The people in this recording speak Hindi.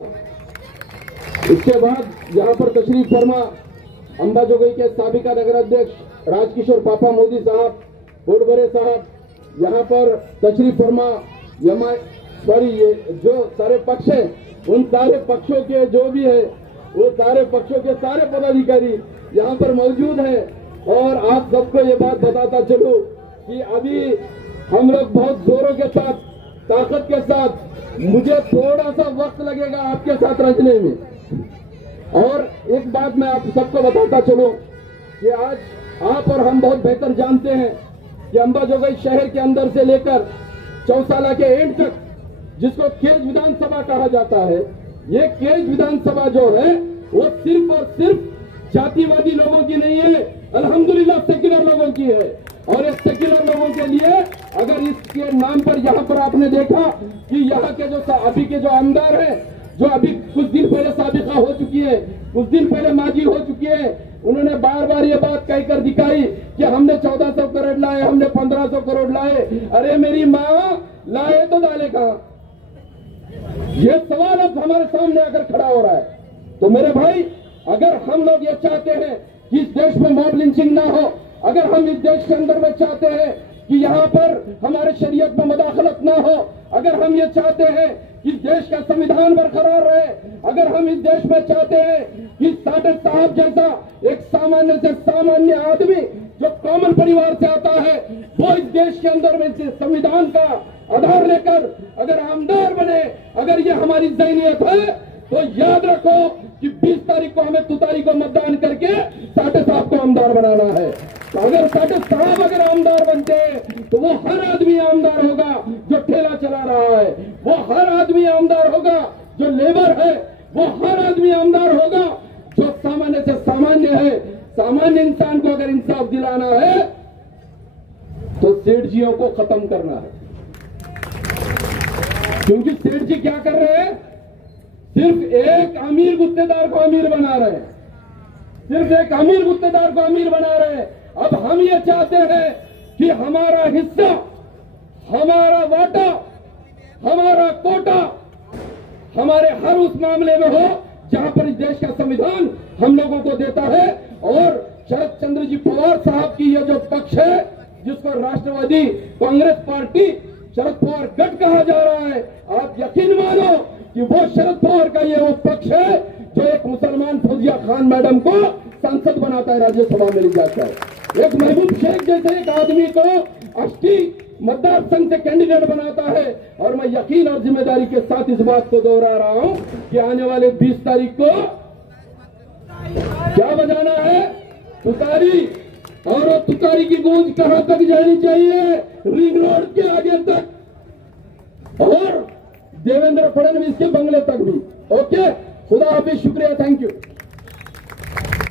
इसके बाद यहाँ पर तशरीफ फरमा अंबाजोगाई के साबिका नगर अध्यक्ष राजकिशोर पापा मोदी साहब, गोडबरे साहब, यहाँ पर तशरीफ फरमा ये जो सारे पक्ष है, उन सारे पक्षों के जो भी है वो सारे पक्षों के सारे पदाधिकारी यहाँ पर मौजूद है। और आप सबको ये बात बताता चलूं कि अभी हम लोग बहुत जोरों के साथ, ताकत के साथ, मुझे थोड़ा सा वक्त लगेगा आपके साथ रचने में। और एक बात मैं आप सबको बताता चलूं कि आज आप और हम बहुत बेहतर जानते हैं कि अंबाजोगाई शहर के अंदर से लेकर चौसाला के एंड तक, जिसको केज विधानसभा कहा जाता है, ये केज विधानसभा जो है वो सिर्फ और सिर्फ जातिवादी लोगों की नहीं है, अल्हम्दुलिल्लाह सेक्युलर लोगों की है। और इस सेक्युलर लोगों के लिए अगर इसके नाम पर यहाँ पर आपने देखा कि यहाँ के जो अभी के जो आमदार हैं, जो अभी कुछ दिन पहले साबिका हो चुकी है, कुछ दिन पहले माजी हो चुकी है, उन्होंने बार बार ये बात कहकर दिखाई कि हमने 1400 करोड़ लाए, हमने 1500 करोड़ लाए। अरे मेरी माँ, लाए तो डाले कहां? ये सवाल अब हमारे सामने आकर खड़ा हो रहा है। तो मेरे भाई, अगर हम लोग ये चाहते हैं कि इस देश में मॉब लिंचिंग ना हो, अगर हम इस देश के अंदर में चाहते हैं कि यहाँ पर हमारे शरीयत में मदाखलत ना हो, अगर हम ये चाहते हैं कि देश का संविधान बरकरार रहे, अगर हम इस देश में चाहते हैं कि सादिक साहब जैसा एक सामान्य से सामान्य आदमी जो कॉमन परिवार से आता है, वो इस देश के अंदर में से संविधान का आधार लेकर अगर आमदार बने, अगर ये हमारी ज़हनियत है, तो याद रखो कि 20 तारीख को हमें तुतारी को मतदान करके सादिक साहब को आमदार बनाना है। तो अगर सादिक साहब अगर आमदार बनते हैं तो वो हर आदमी आमदार होगा जो ठेला चला रहा है, वो हर आदमी आमदार होगा जो लेबर है, वो हर आदमी आमदार होगा जो सामान्य से सामान्य है। सामान्य इंसान को अगर इंसाफ दिलाना है तो सेठजियों को खत्म करना है, क्योंकि सेठ जी क्या कर रहे हैं? सिर्फ एक अमीर गुत्तेदार को अमीर बना रहे हैं, सिर्फ एक अमीर गुत्तेदार को अमीर बना रहे हैं। अब हम ये चाहते हैं कि हमारा हिस्सा, हमारा वाटा, हमारा कोटा हमारे हर उस मामले में हो जहां पर इस देश का संविधान हम लोगों को देता है। और शरद चंद्र जी पवार साहब की ये जो पक्ष है, जिसको राष्ट्रवादी कांग्रेस पार्टी शरद पवार गठ कहा जा रहा है, आप यकीन मानो कि वो शरद पवार का ये वो पक्ष है जो एक मुसलमान फौजिया खान मैडम को सांसद बनाता है, राज्यसभा में ले जाता है। एक महबूब शेख जैसे एक आदमी को अष्टी मतदार संघ से कैंडिडेट बनाता है। और मैं यकीन और जिम्मेदारी के साथ इस बात को दोहरा रहा हूं कि आने वाले 20 तारीख को क्या बजाना है? तुतारी। और वो तुतारी की गूंज कहां तक जानी चाहिए? रिंग रोड के आगे तक और देवेंद्र फडणवीस के बंगले तक भी। ओके, खुदा हाफिज, शुक्रिया, थैंक यू।